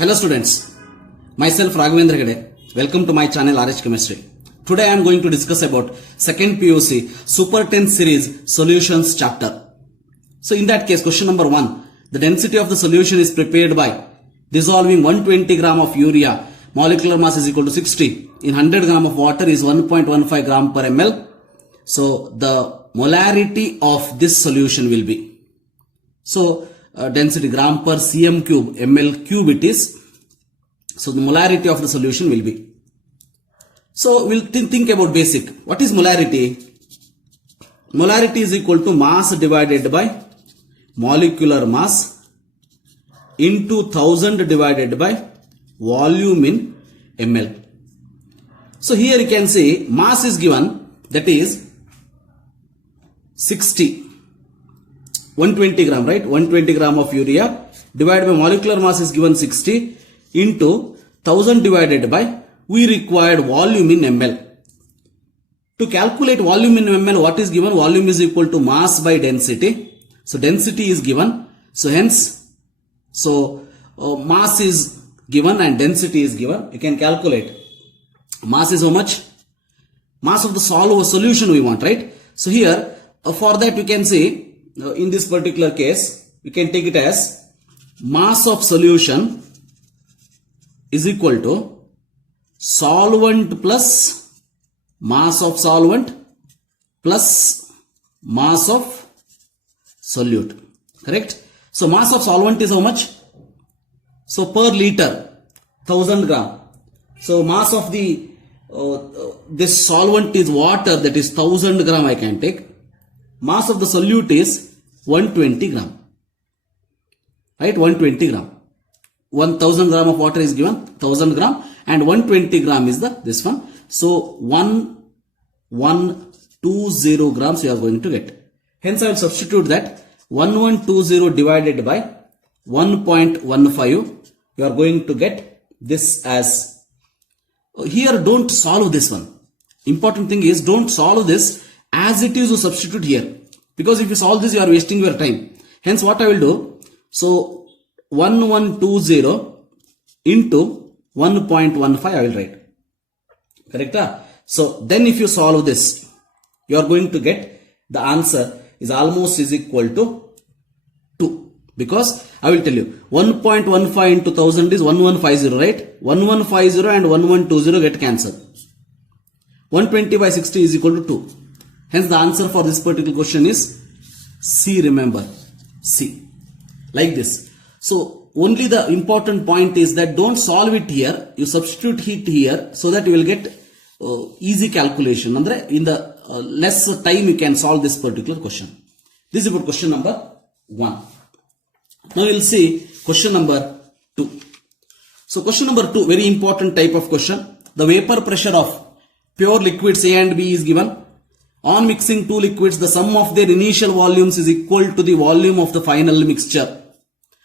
Hello students, myself Raghavendra Gede. Welcome to my channel RH Chemistry. Today I am going to discuss about second PUC Super 10 series solutions chapter. So in that case, question number 1, the density of the solution is prepared by dissolving 120 gram of urea, molecular mass is equal to 60, in 100 gram of water is 1.15 gram per ml. So the molarity of this solution will be, density gram per cm cube ml cube it is. So the molarity of the solution will be. So we'll think about basic. What is molarity? Molarity is equal to mass divided by molecular mass into 1000 divided by volume in ml. So here you can see mass is given, that is 60. 120 gram, right? 120 gram of urea divided by molecular mass is given 60 into 1000 divided by we required volume in ml. To calculate volume in ml, what is given? Volume is equal to mass by density. So density is given. So hence, mass is given and density is given. You can calculate. Mass is how much? Mass of the solution we want, right? So here, for that you can see, in this particular case, we can take it as mass of solution is equal to solvent plus mass of solvent plus mass of solute. Correct? So mass of solvent is how much? So per liter, 1000 gram. So mass of the this solvent is water, that is 1000 gram I can take. Mass of the solute is 120 gram. Right? 120 gram. 1000 gram of water is given, 1000 gram, and 120 gram is this one. So 1120 grams you are going to get. Hence I will substitute that 1120 divided by 1.15. You are going to get this as, here don't solve this one. Important thing is don't solve this as it is, to substitute here. Because if you solve this, you are wasting your time. Hence what I will do, so 1120 into 1.15 I will write. Correct? So then if you solve this, you are going to get the answer is almost is equal to 2. Because I will tell you 1.15 into 1000 is 1150, right? 1150 and 1120 get cancelled. 120 by 60 is equal to 2. Hence the answer for this particular question is C, remember, C. Like this. So only the important point is that don't solve it here, you substitute it here so that you will get easy calculation. In the less time you can solve this particular question. This is about question number 1. Now we will see question number 2. So question number 2, very important type of question. The vapor pressure of pure liquids A and B is given. On mixing two liquids, the sum of their initial volumes is equal to the volume of the final mixture.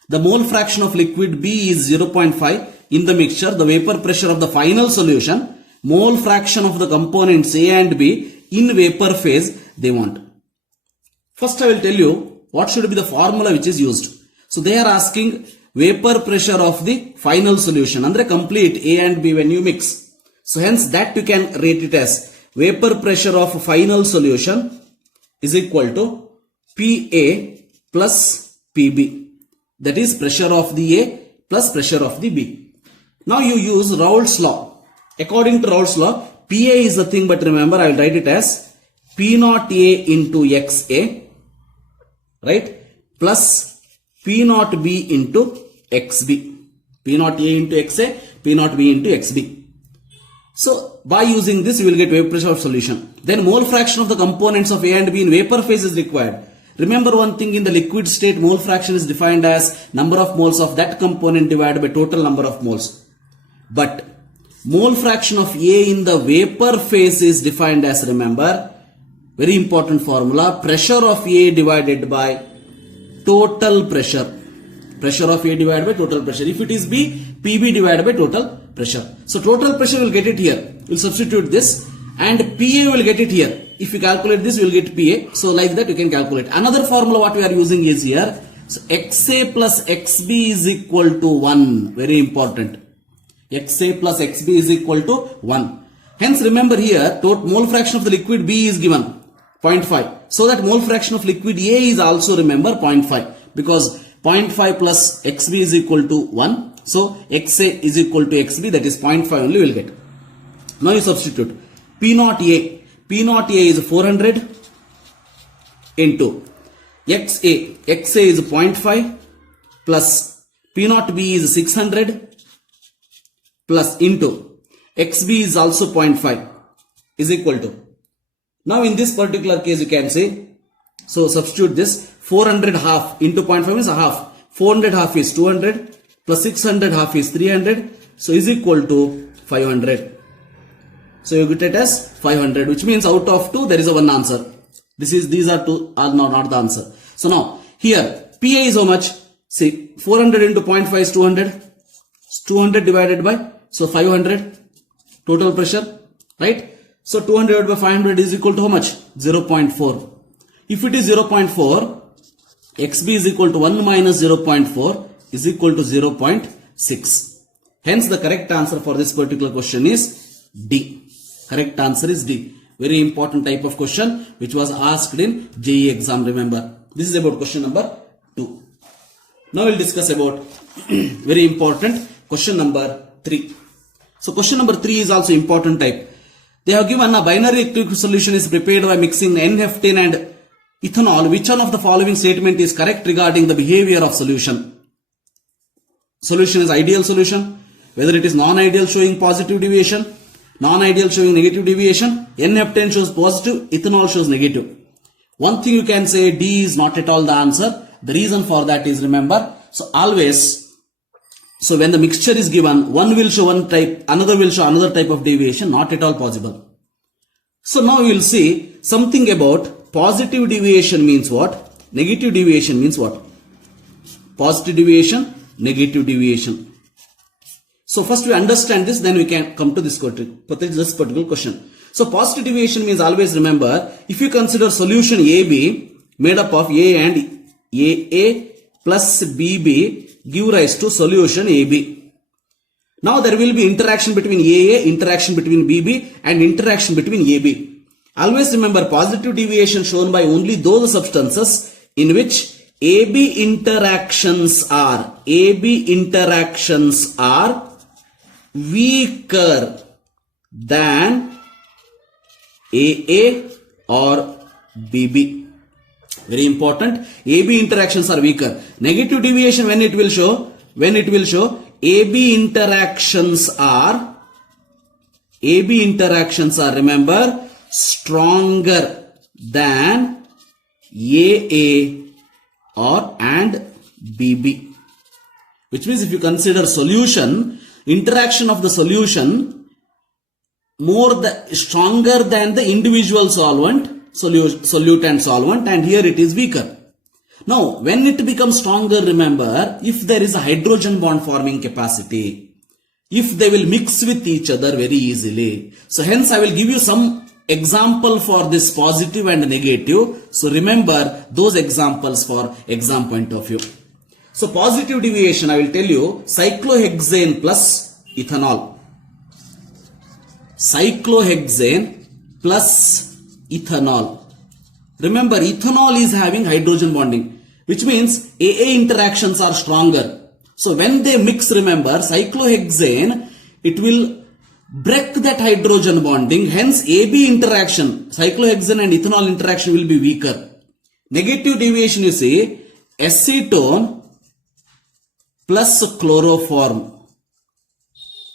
The mole fraction of liquid B is 0.5 in the mixture. The vapor pressure of the final solution, mole fraction of the components A and B in vapor phase they want. First I will tell you what should be the formula which is used. So they are asking vapor pressure of the final solution, andre complete A and B when you mix. So hence that you can rate it as vapor pressure of final solution is equal to PA plus PB. That is pressure of the A plus pressure of the B. Now you use Raoult's law. According to Raoult's law, PA is the thing, but remember I will write it as P naught A into XA, right? Plus P naught B into XB. P naught A into XA, P naught B into XB. So by using this you will get vapor pressure of solution. Then mole fraction of the components of A and B in vapor phase is required. Remember one thing, in the liquid state mole fraction is defined as number of moles of that component divided by total number of moles. But mole fraction of A in the vapor phase is defined as, remember, very important formula, pressure of A divided by total pressure. Pressure of A divided by total pressure. If it is B, PB divided by total pressure. So total pressure will get it here. We'll substitute this and PA will get it here. If you calculate this, you will get PA. So like that you can calculate. Another formula what we are using is here. So XA plus XB is equal to 1. Very important. XA plus XB is equal to 1. Hence remember here, total mole fraction of the liquid B is given 0.5. So that mole fraction of liquid A is also, remember, 0.5. Because 0.5 plus XB is equal to 1. So XA is equal to XB, that is 0.5 only we will get. Now you substitute P naught A. P naught A is 400 into XA. XA is 0.5 plus P naught B is 600 plus into XB is also 0.5 is equal to. Now in this particular case you can say, so substitute this 400 half into 0.5 means a half. 400 half is 200 plus 600 half is 300. So is equal to 500. So you get it as 500, which means out of 2 there is a 1 answer. These are two are not the answer. So now here PA is how much? See, 400 into 0.5 is 200. 200 divided by, so 500 total pressure, right? So 200 divided by 500 is equal to how much? 0.4. If it is 0.4, XB is equal to 1 minus 0.4 is equal to 0.6. Hence the correct answer for this particular question is D. Correct answer is D. Very important type of question which was asked in JEE exam, remember. This is about question number 2. Now we'll discuss about very important question number 3. So question number 3 is also important type. They have given a binary liquid solution is prepared by mixing N-heftane and ethanol. Which one of the following statement is correct regarding the behavior of solution? Solution is ideal solution. Whether it is non-ideal showing positive deviation, non-ideal showing negative deviation, N-heftane shows positive, ethanol shows negative. One thing you can say, D is not at all the answer. The reason for that is, remember, so always, so when the mixture is given, one will show one type, another will show another type of deviation, not at all possible. So now we will see something about positive deviation means what, negative deviation means what. Positive deviation, negative deviation. So first we understand this, then we can come to this particular question. So positive deviation means, always remember, if you consider solution AB made up of A and AA plus BB give rise to solution AB. Now there will be interaction between AA, interaction between BB and interaction between AB. Always remember, positive deviation shown by only those substances in which AB interactions are weaker than AA or BB. Very important. AB interactions are weaker. Negative deviation when it will show, AB interactions are, remember, stronger than AA or and BB. Which means if you consider solution, interaction of the solution stronger than the individual solvent, solute and solvent, and here it is weaker. Now when it becomes stronger, remember, if there is a hydrogen bond forming capacity, if they will mix with each other very easily. So hence I will give you some example for this positive and negative. So remember those examples for exam point of view. So positive deviation, I will tell you, cyclohexane plus ethanol. Cyclohexane plus ethanol. Remember, ethanol is having hydrogen bonding, which means AA interactions are stronger. So when they mix, remember, cyclohexane, it will break that hydrogen bonding. Hence AB interaction, cyclohexane and ethanol interaction will be weaker. Negative deviation, you see, acetone plus chloroform.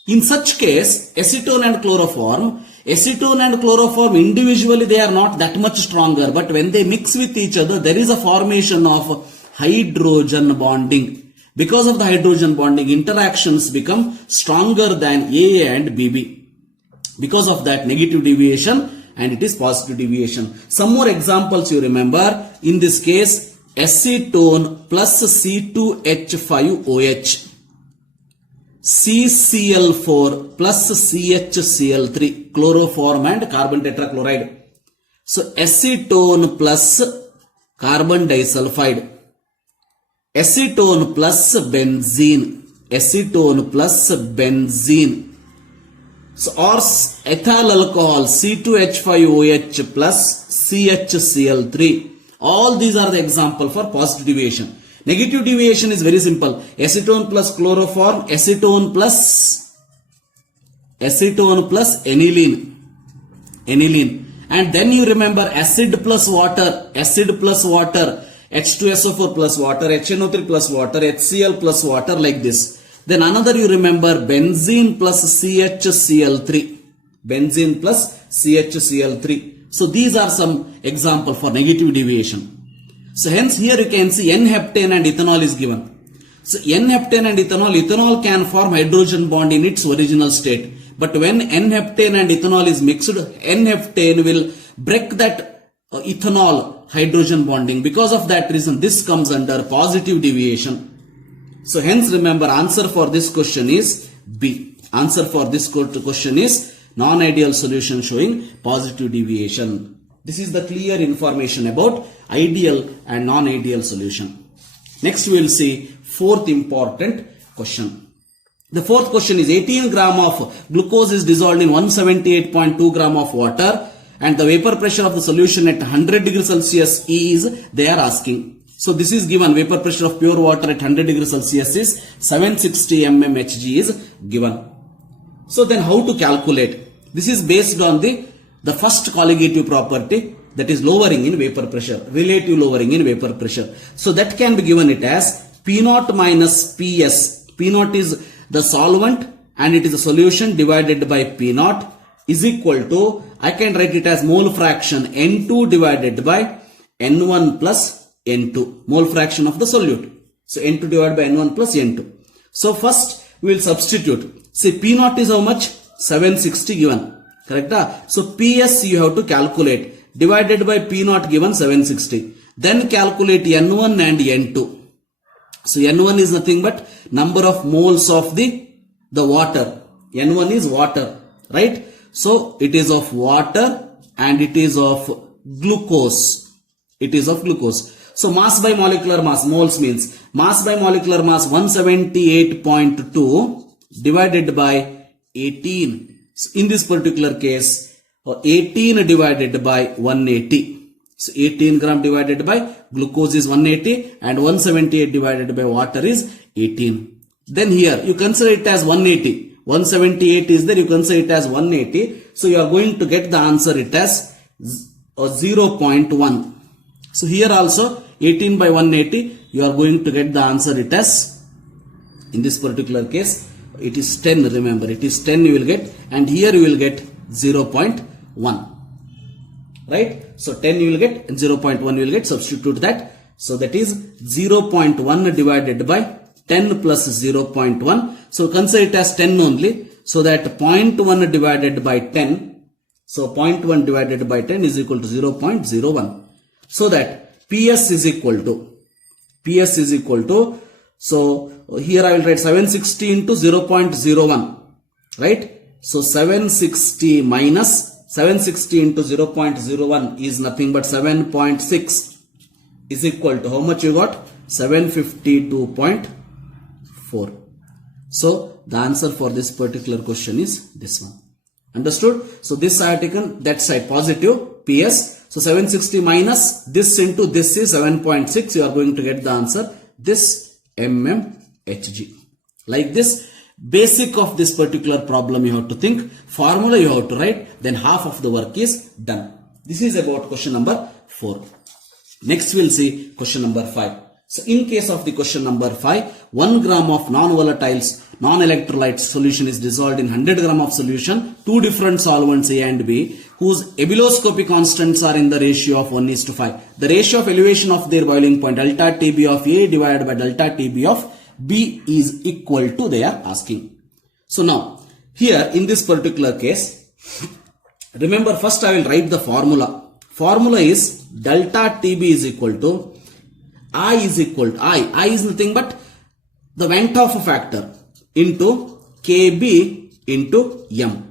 In such case, acetone and chloroform individually they are not that much stronger, but when they mix with each other, there is a formation of hydrogen bonding. Because of the hydrogen bonding, interactions become stronger than AA and BB. Because of that, negative deviation, and it is positive deviation. Some more examples you remember. In this case, acetone plus C2H5OH. CCl4 plus CHCl3, chloroform and carbon tetrachloride. So acetone plus carbon disulfide. acetone plus benzene, acetone plus benzene. So, or ethyl alcohol C2H5OH plus CHCl3. All these are the example for positive deviation. Negative deviation is very simple. Acetone plus chloroform, acetone plus aniline, aniline. And then you remember acid plus water, H2SO4 plus water, HNO3 plus water, HCl plus water, like this. Then another you remember benzene plus CHCl3, benzene plus CHCl3. So these are some example for negative deviation. So hence here you can see N-heptane and ethanol is given. So N-heptane and ethanol can form hydrogen bond in its original state. But when N-heptane and ethanol is mixed, N-heptane will break that ethanol hydrogen bonding. Because of that reason, this comes under positive deviation. So hence remember, answer for this question is B. Answer for this question is non-ideal solution showing positive deviation. This is the clear information about ideal and non-ideal solution. Next we will see fourth important question. The fourth question is 18 gram of glucose is dissolved in 178.2 gram of water and the vapor pressure of the solution at 100 degrees Celsius is, they are asking. So this is given, vapor pressure of pure water at 100 degrees Celsius is 760 mmHg is given. So then how to calculate? This is based on the first colligative property, that is lowering in vapor pressure, relative lowering in vapor pressure. So that can be given it as P0 minus PS. P0 is the solvent and it is a solution divided by P0 is equal to, I can write it as mole fraction N2 divided by N1 plus N2, mole fraction of the solute. So N2 divided by N1 plus N2. So first we will substitute. See P0 is how much? 760 given. Correct? So PS you have to calculate. Divided by P0 given 760. Then calculate N1 and N2. So N1 is nothing but number of moles of the water. N1 is water. Right? So it is of water and it is of glucose. It is of glucose. So mass by molecular mass, moles means mass by molecular mass 178.2 divided by 18. So in this particular case, 18 divided by 180. So 18 gram divided by glucose is 180 and 178 divided by water is 18. Then here you consider it as 180. 178 is there, you consider it as 180. So you are going to get the answer it as 0.1. So here also 18 by 180, you are going to get the answer it as, in this particular case, it is 10, remember, it is 10 you will get, and here you will get 0.1. Right? So 10 you will get, and 0.1 you will get, substitute that. So that is 0.1 divided by 10 plus 0.1. So consider it as 10 only. So that 0.1 divided by 10. So 0.1 divided by 10 is equal to 0.01. So that PS is equal to, so here I will write 760 into 0.01. Right? So 760 minus 760 into 0.01 is nothing but 7.6 is equal to how much you got? 752.4. So the answer for this particular question is this one. Understood? So this I have taken that side positive PS. So 760 minus this into this is 7.6. You are going to get the answer this mmHg. Like this, basic of this particular problem you have to think, formula you have to write, then half of the work is done. This is about question number 4. Next we will see question number 5. So in case of the question number 5, 1 gram of non-volatiles, non-electrolyte solution is dissolved in 100 gram of solution, 2 different solvents A and B, whose ebullioscopy constants are in the ratio of 1:5. The ratio of elevation of their boiling point, delta TB of A divided by delta TB of B is equal to, they are asking. So now, here in this particular case, remember first I will write the formula. Formula is delta TB is equal to I is equal to I is nothing but the Van 't Hoff factor into KB into M.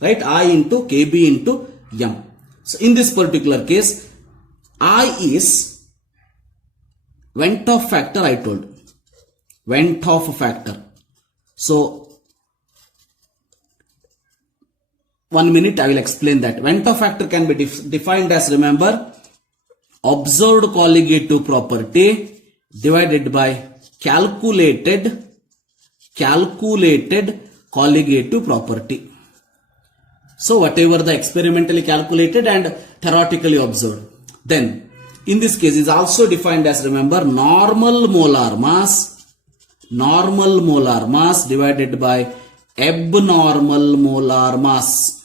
Right? I into KB into M. So in this particular case, I is went off factor I told. Went off factor. So 1 minute I will explain that. Went off factor can be defined as, remember, observed colligative property divided by calculated colligative property. So whatever the experimentally calculated and theoretically observed. Then in this case is also defined as, remember, normal molar mass divided by abnormal molar mass.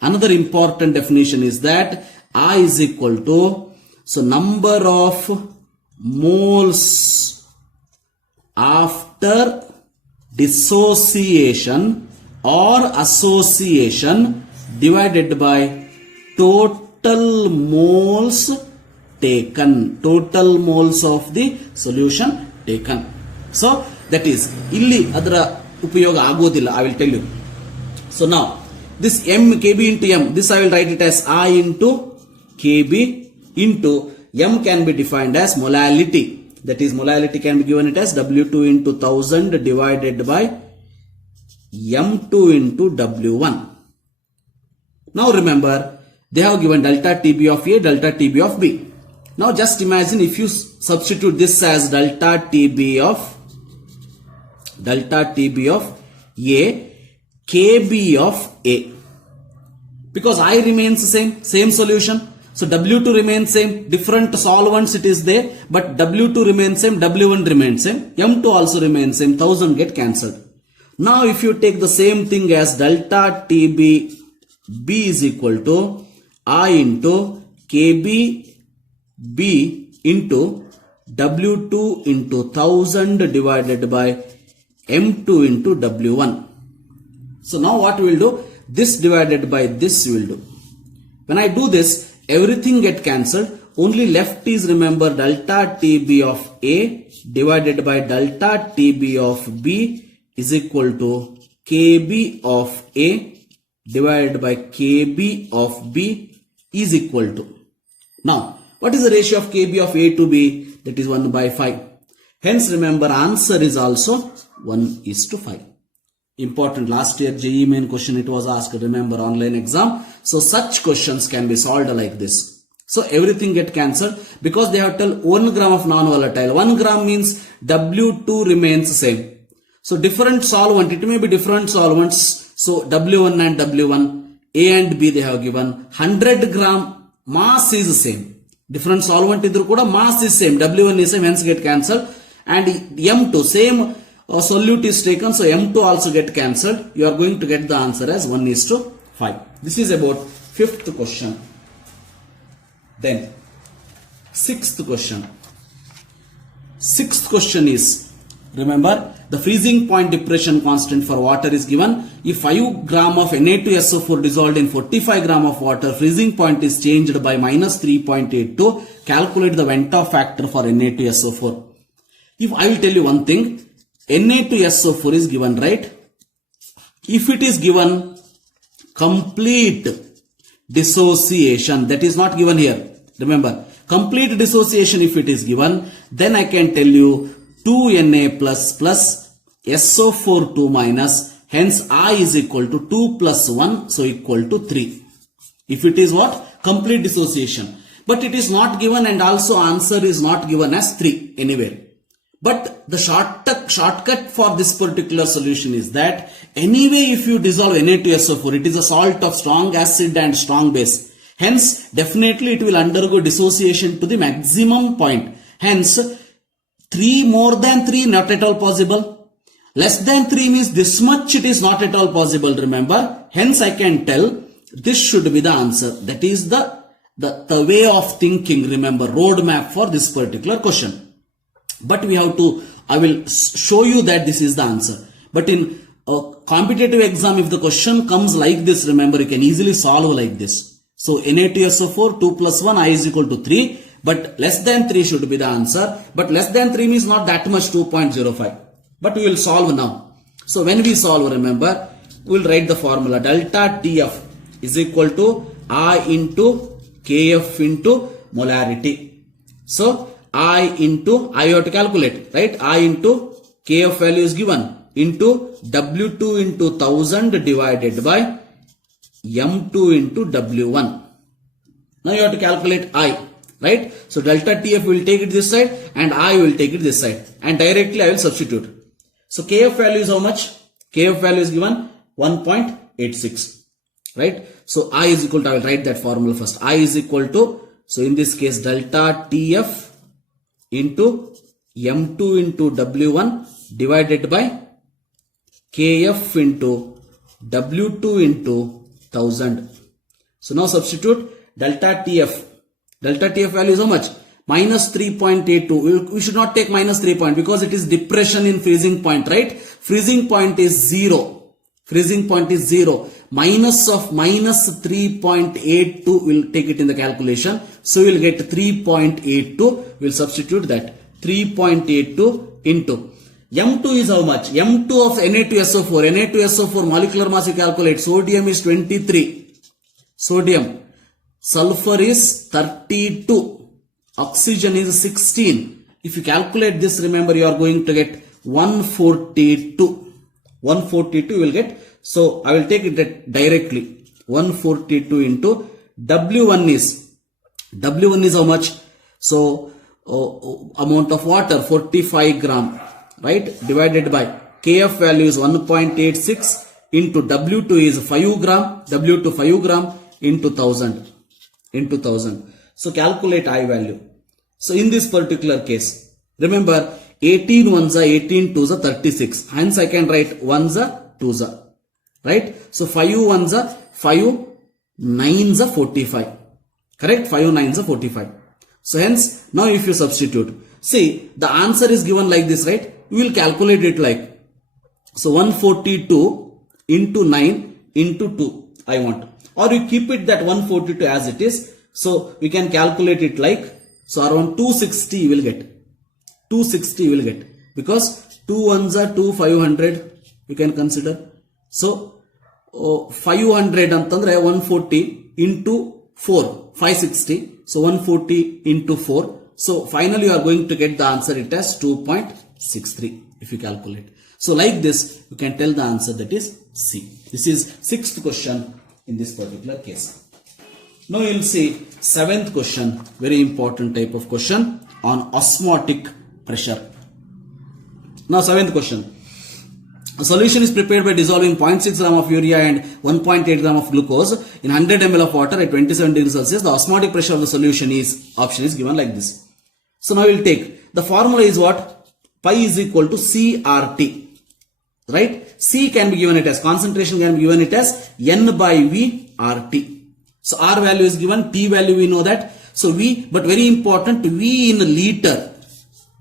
Another important definition is that I is equal to, so number of moles after dissociation or association divided by total moles taken, total moles of the solution taken. So that is, illi adara upayoga agodilla, I will tell you. So now this m kb into m, this I will write it as I into kb into m can be defined as molality. That is, molality can be given it as W2 into 1000 divided by M2 into W1. Now remember, they have given delta TB of A, delta TB of B. Now just imagine if you substitute this as delta TB of A, KB of A. Because I remains same solution. So W2 remains same, different solvents it is there, but W2 remains same, W1 remains same, M2 also remains same, 1000 get cancelled. Now if you take the same thing as delta TB B is equal to I into KB B into W2 into 1000 divided by M2 into W1. So now what we will do? This divided by this we will do. When I do this, everything get cancelled. Only left is, remember, delta TB of A divided by delta TB of B is equal to KB of A divided by KB of B is equal to. Now, what is the ratio of KB of A to B? That is 1 by 5. Hence, remember, answer is also 1:5. Important, last year JEE main question it was asked, remember, online exam. So such questions can be solved like this. So everything get cancelled because they have tell 1 gram of non-volatile. 1 gram means W2 remains same. So different solvent, it may be different solvents. So W1 and W1, A and B they have given. 100 gram mass is same. Different solvent idru kuda mass is same. W1 is same, hence get cancelled. And M2 same solute is taken, so M2 also get cancelled. You are going to get the answer as 1:5. This is about 5th question. Then 6th question. 6th question is, remember, the freezing point depression constant for water is given. If 5 gram of Na2SO4 dissolved in 45 gram of water, freezing point is changed by -3.82. Calculate the Ventov factor for Na2SO4. If I will tell you one thing, Na2SO4 is given, right? If it is given complete dissociation, that is not given here. Remember, complete dissociation if it is given, then I can tell you 2Na plus SO4 2 minus, hence I is equal to 2 plus 1, so equal to 3. If it is what? Complete dissociation. But it is not given, and also answer is not given as 3 anywhere. But the shortcut for this particular solution is that anyway if you dissolve Na2SO4, it is a salt of strong acid and strong base. Hence definitely it will undergo dissociation to the maximum point. Hence 3 more than 3 not at all possible. Less than 3 means this much it is not at all possible, remember. Hence I can tell this should be the answer. That is the way of thinking, remember, roadmap for this particular question. But we have to, I will show you that this is the answer. But in a competitive exam, if the question comes like this, remember, you can easily solve like this. So Na2SO4 2 plus 1, I is equal to 3. But less than 3 should be the answer. But less than 3 means not that much, 2.05. But we will solve now. So when we solve, remember, we will write the formula. Delta TF is equal to I into KF into molarity. So I into, I have to calculate, right? I into Kf value is given into W2 into 1000 divided by M2 into W1. Now you have to calculate I, right? So delta TF will take it this side and I will take it this side, and directly I will substitute. So Kf value is how much? Kf value is given 1.86, right? So I is equal to, I will write that formula first. I is equal to, so in this case delta TF into M2 into W1 divided by Kf into W2 into 1000. So now substitute delta TF. Delta TF value is how much? Minus 3.82. We should not take minus 3 point because it is depression in freezing point, right? Freezing point is 0. Freezing point is 0. Minus of minus 3.82 will take it in the calculation. So we will get 3.82. We will substitute that. 3.82 into M2 is how much? M2 of Na2SO4. Na2SO4 molecular mass you calculate. Sodium is 23. Sodium. Sulfur is 32. Oxygen is 16. If you calculate this, remember you are going to get 142. 142 you will get. So I will take it directly. 142 into W1 is how much? So amount of water 45 gram, right? Divided by Kf value is 1.86 into W2 is 5 gram. W2 5 gram into 1000. So calculate I value. So in this particular case, remember 18 ones are 18 twos are 36. Hence I can write ones are twos are, right? So 5 ones are 5 nines are 45. Correct? 5 nines are 45. So hence now if you substitute, see the answer is given like this, right? We will calculate it like, so 142 into 9 into 2 I want, or you keep it that 142 as it is. So we can calculate it like, so around 260 you will get. 260 you will get because 2 ones are 2, 500 you can consider. So 500 antandre 140 into 4, 560. So 140 into 4. So finally you are going to get the answer, it as 2.63 if you calculate. So like this you can tell the answer, that is C. This is 6th question in this particular case. Now you will see 7th question, very important type of question on osmotic pressure. Now 7th question. A solution is prepared by dissolving 0.6 gram of urea and 1.8 gram of glucose in 100 ml of water at 27 degrees Celsius. The osmotic pressure of the solution is, option is given like this. So now we will take, the formula is what? Pi is equal to CRT, right? C can be given it as, concentration can be given it as N by V RT. So R value is given, T value we know that. So V, but very important, V in liter.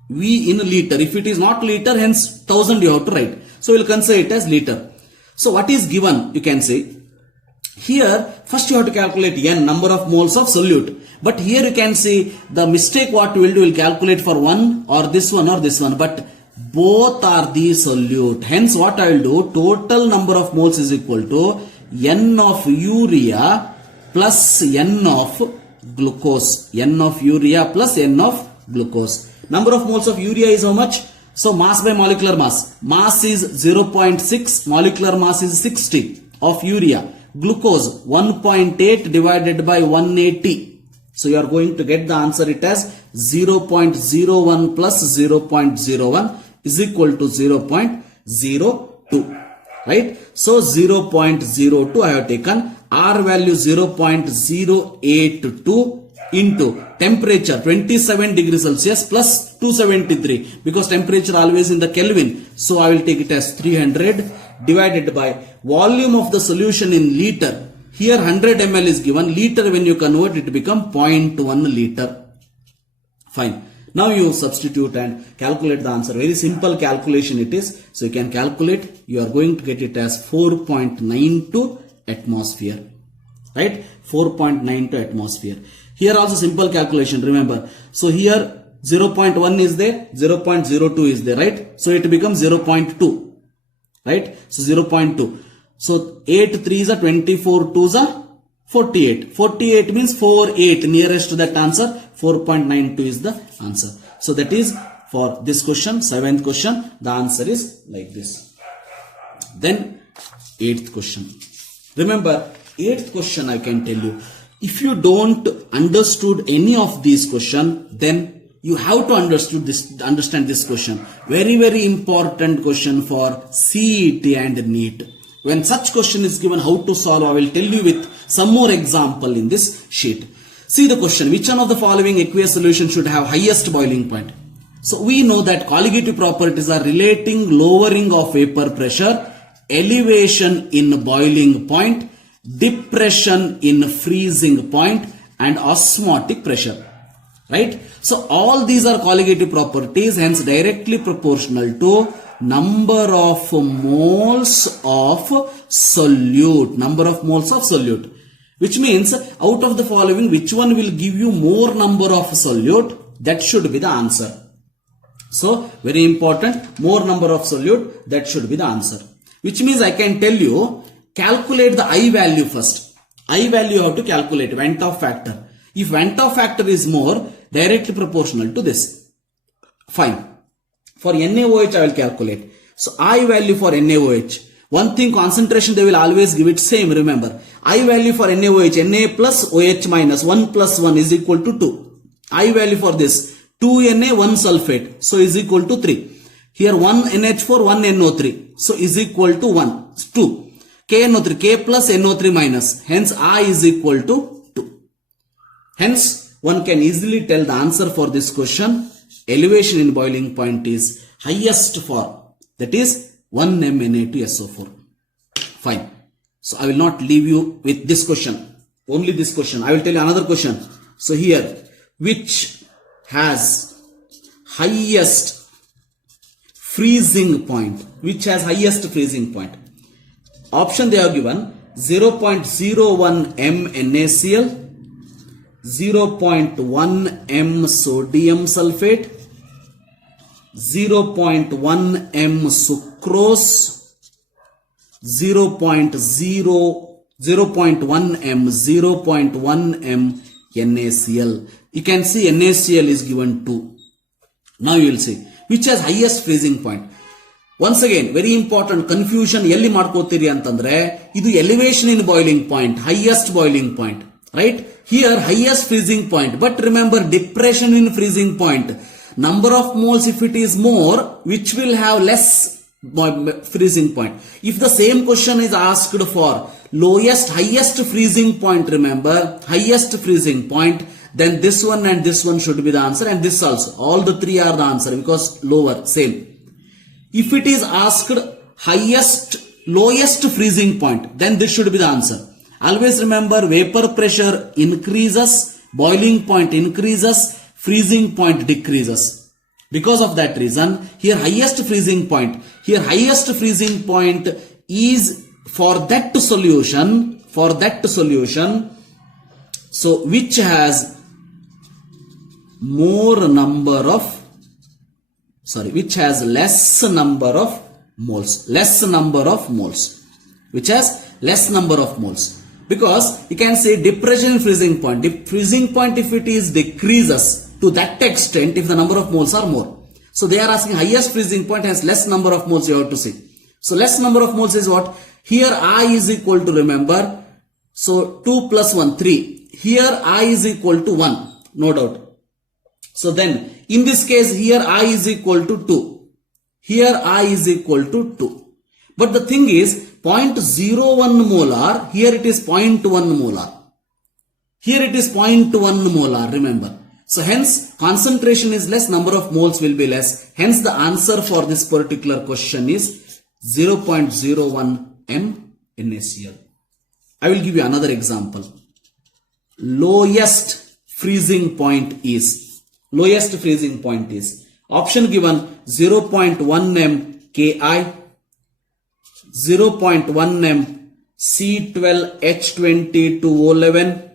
V in liter. If it is not liter, hence 1000 you have to write. So we will consider it as liter. So what is given, you can say. Here, first you have to calculate N, number of moles of solute. But here you can see the mistake what we will do, we will calculate for one or this one or this one. But both are the solute. Hence what I will do, total number of moles is equal to N of urea plus N of glucose. N of urea plus N of glucose. Number of moles of urea is how much? So mass by molecular mass. Mass is 0.6, molecular mass is 60 of urea. Glucose 1.8 divided by 180. So you are going to get the answer it as 0.01 plus 0.01 is equal to 0.02. Right? So 0.02 I have taken. R value 0.082 into temperature 27 degrees Celsius plus 273, because temperature always in the Kelvin. So I will take it as 300 divided by volume of the solution in liter. Here 100 ml is given. Liter when you convert it become 0.1 liter. Fine. Now you substitute and calculate the answer. Very simple calculation it is. So you can calculate. You are going to get it as 4.92 atmosphere. Right? 4.92 atmosphere. Here also simple calculation, remember. So here 0.1 is there, 0.02 is there, right? So it becomes 0.2, right? So 0.2. So 8 3s are 24 2s are 48. 48 means 48 nearest to that answer. 4.92 is the answer. So that is for this question, 7th question, the answer is like this. Then 8th question. Remember, 8th question I can tell you, if you don't understood any of these question, then you have to understand this question. Very, very important question for CET and NEET. When such question is given, how to solve, I will tell you with some more example in this sheet. See the question, which one of the following aqueous solution should have highest boiling point? So we know that colligative properties are relating lowering of vapor pressure, elevation in boiling point, depression in freezing point, and osmotic pressure. Right? So all these are colligative properties, hence directly proportional to number of moles of solute. Number of moles of solute. Which means out of the following, which one will give you more number of solute? That should be the answer. So very important, more number of solute, that should be the answer. Which means I can tell you, calculate the I value first. I value you have to calculate, Vent Hoff factor. If Vent Hoff factor is more, directly proportional to this. Fine. For NaOH I will calculate. So I value for NaOH. One thing, concentration they will always give it same, remember. I value for NaOH, Na plus OH minus 1 plus 1 is equal to 2. I value for this, 2 Na 1 sulfate, so is equal to 3. Here 1 NH4, 1 NO3, so is equal to 1, 2. KNO3, K plus NO3 minus, hence I is equal to 2. Hence, one can easily tell the answer for this question, elevation in boiling point is highest for, that is 1 Na2SO4. Fine. So I will not leave you with this question, only this question. I will tell you another question. So here, which has highest freezing point? Which has highest freezing point? Option they have given 0.01 m NaCl, 0.1 m sodium sulfate, 0.1 m sucrose, 0.1 m NaCl. You can see NaCl is given 2. Now you will see which has highest freezing point. Once again, very important, confusion ಎಲ್ಲಿ ಮಾಡ್ಕೋತೀರಿ ಅಂತಂದ್ರೆ ಇದು elevation in boiling point, highest boiling point, right? Here highest freezing point, but remember depression in freezing point. Number of moles if it is more, which will have less freezing point. If the same question is asked for lowest, highest freezing point, remember highest freezing point, then this one and this one should be the answer, and this also. All the three are the answer because lower, same. If it is asked highest, lowest freezing point, then this should be the answer. Always remember, vapor pressure increases, boiling point increases, freezing point decreases. Because of that reason, here highest freezing point. Here highest freezing point is for that solution. So which has which has less number of moles. Which has less number of moles. Because you can say depression in freezing point. Freezing point, if it is decreases to that extent, if the number of moles are more. So they are asking highest freezing point has less number of moles, you have to see. So less number of moles is what? Here I is equal to, remember, so 2 plus 1, 3. Here I is equal to 1, no doubt. So then, in this case, here I is equal to 2. Here I is equal to 2. But the thing is, 0.01 molar, here it is 0.1 molar. Here it is 0.1 molar, remember. So hence, concentration is less, number of moles will be less. Hence, the answer for this particular question is 0.01 m NaCl. I will give you another example. Lowest freezing point is option given 0.1 m Ki, 0.1 m C12H22O11,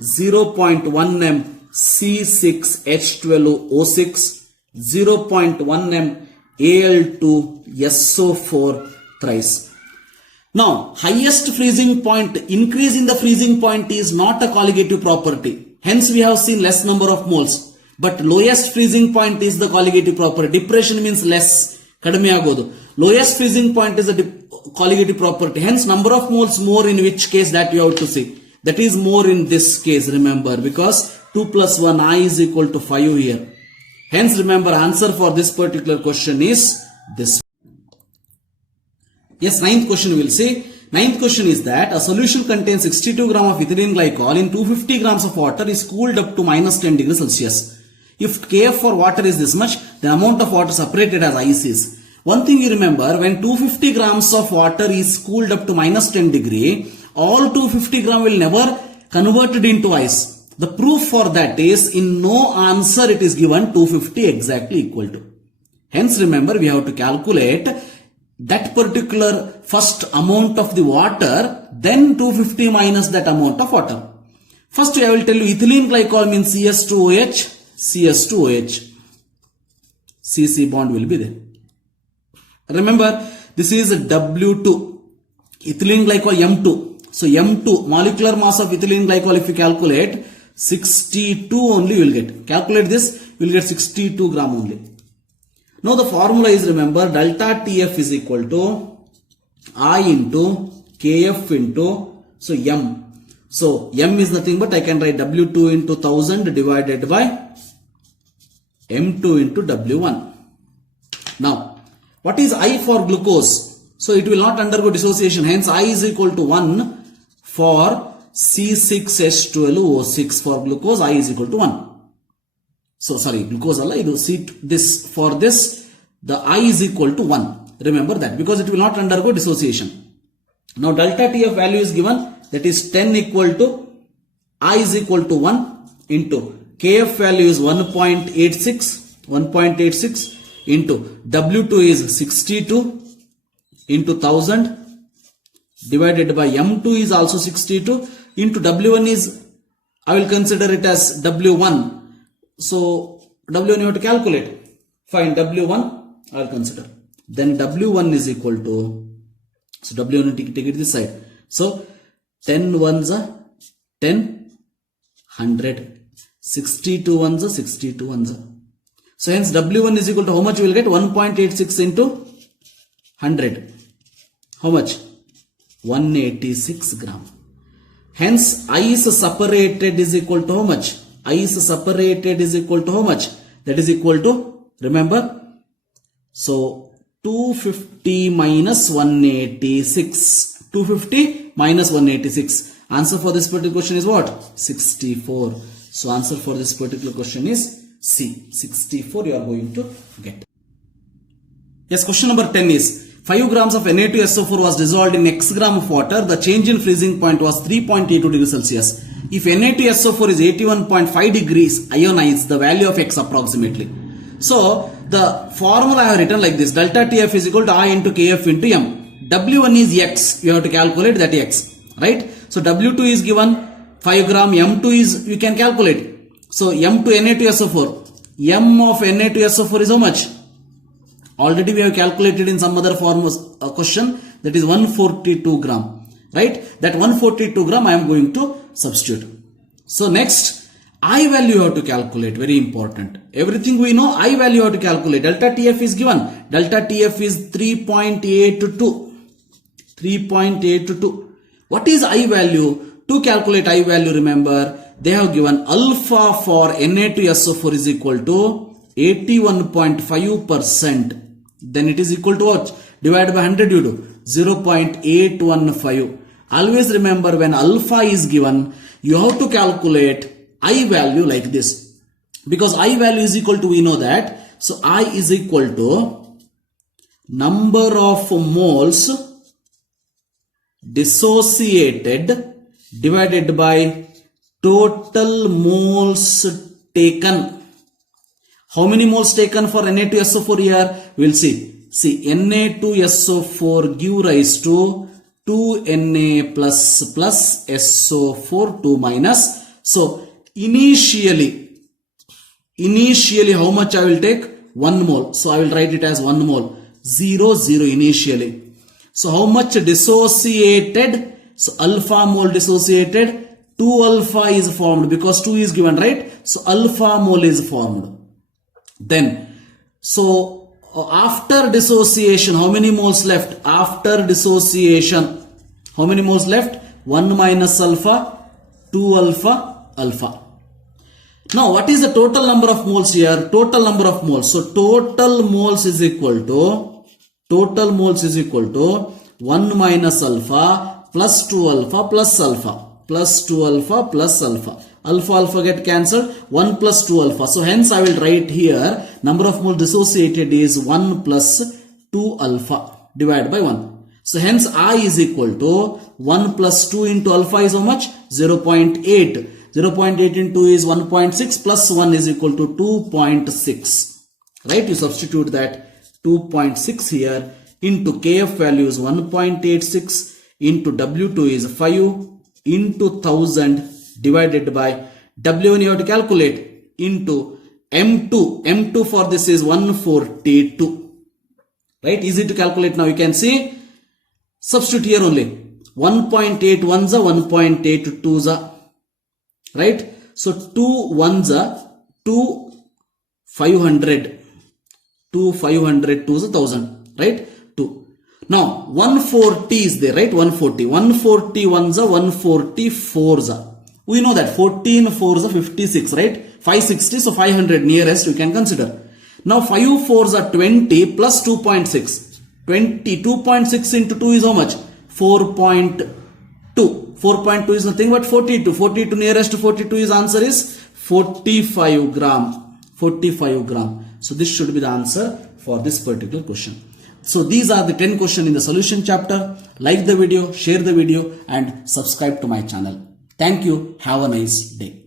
0.1 m C6H12O6, 0.1 m Al2SO4 thrice. Now, highest freezing point, increase in the freezing point is not a colligative property. Hence, we have seen less number of moles. But lowest freezing point is the colligative property. Depression means less. Kadame agodu. Lowest freezing point is a colligative property. Hence, number of moles more, in which case that you have to see. That is more in this case, remember, because 2 plus 1, I is equal to 5 here. Hence, remember, answer for this particular question is this. Yes, ninth question we will see. Ninth question is that a solution contains 62 gram of ethylene glycol in 250 grams of water is cooled up to minus 10 degrees Celsius. If Kf for water is this much, the amount of water separated as ice is. One thing you remember, when 250 grams of water is cooled up to minus 10 degree, all 250 gram will never converted into ice. The proof for that is in no answer it is given 250 exactly equal to. Hence remember we have to calculate that particular first amount of the water, then 250 minus that amount of water. First I will tell you ethylene glycol means CS2OH, CS2OH. CC bond will be there. Remember this is W2, ethylene glycol M2. So M2, molecular mass of ethylene glycol, if you calculate 62 only you will get. Calculate this, you will get 62 gram only. Now the formula is, remember, delta TF is equal to I into KF into, so M. So M is nothing but I can write W2 into 1000 divided by M2 into W1. Now, what is I for glucose? So it will not undergo dissociation. Hence I is equal to 1 for C6H12O6 for glucose. I is equal to 1. So sorry, glucose this for this, the I is equal to 1. Remember that, because it will not undergo dissociation. Now delta TF value is given, that is 10 equal to I is equal to 1 into KF value is 1.86 into W2 is 62 into 1000 divided by M2 is also 62 into W1 is, I will consider it as W1. So W1 you have to calculate. Find W1, I will consider. Then W1 is equal to, so W1 take it this side. So 10 ones are 10, 100. 62 ones are 62 ones are. So hence W1 is equal to how much you will get? 1.86 into 100. How much? 186 gram. Hence ice separated is equal to how much? Ice separated is equal to how much? That is equal to, remember, so 250 minus 186. 250 minus 186. Answer for this particular question is what? 64. So answer for this particular question is C. 64 you are going to get. Yes, question number 10 is 5 grams of Na2SO4 was dissolved in X gram of water. The change in freezing point was 3.82 degrees Celsius. If Na2SO4 is 81.5 degrees ionized, the value of X approximately. So the formula I have written like this: delta TF is equal to I into KF into M. W1 is X. You have to calculate that X, right? So W2 is given 5 gram. M2 is, you can calculate. So M to Na2SO4. M of Na2SO4 is how much? Already we have calculated in some other form question, that is 142 gram, right? That 142 gram I am going to substitute. So next, I value you have to calculate, very important. Everything we know, I value you have to calculate. Delta TF is given. Delta TF is 3.82. 3.82. What is I value? To calculate I value, remember, they have given alpha for Na2SO4 is equal to 81.5%. Then it is equal to what? Divided by 100 you do. 0.815. Always remember, when alpha is given, you have to calculate I value like this. Because I value is equal to, we know that. So I is equal to number of moles dissociated divided by total moles taken. How many moles taken for Na2SO4 here? We will see. See, Na2SO4 give rise to 2Na plus SO4 2 minus. So initially how much I will take? 1 mole. So I will write it as 1 mole. 0 0 initially. So how much dissociated? So alpha mole dissociated, 2 alpha is formed because 2 is given, right? So alpha mole is formed. Then, so after dissociation, how many moles left? After dissociation, how many moles left? 1 minus alpha, 2 alpha, alpha. Now, what is the total number of moles here? Total number of moles. So, total moles is equal to 1 minus alpha plus 2 alpha plus alpha plus 2 alpha plus alpha. Alpha alpha get cancelled, 1 plus 2 alpha. So, hence I will write here number of moles dissociated is 1 plus 2 alpha divided by 1. So, hence I is equal to 1 plus 2 into alpha is how much? 0.8. 0.8 into is 1.6 plus 1 is equal to 2.6. Right? You substitute that 2.6 here into KF value is 1.86 into W2 is 5 into 1000 divided by W1 you have to calculate into M2. M2 for this is 142. Right? Easy to calculate now. You can see. Substitute here only. 1.8 ones are 1.8 twos are. Right? So 2 ones are 2 500. 2 500 twos are 1000. Right? 2. Now 140 is there. Right? 140. 140 ones are 140 fours are. We know that 14 fours are 56. Right? 560. So 500 nearest we can consider. Now 5 fours are 20 plus 2.6. 2.6 into 2 is how much? 4.2. 4.2 is nothing but 42. 42 nearest to 42 is answer is 45 gram. 45 gram. So this should be the answer for this particular question. So these are the 10 questions in the solution chapter. Like the video, share the video and subscribe to my channel. Thank you. Have a nice day.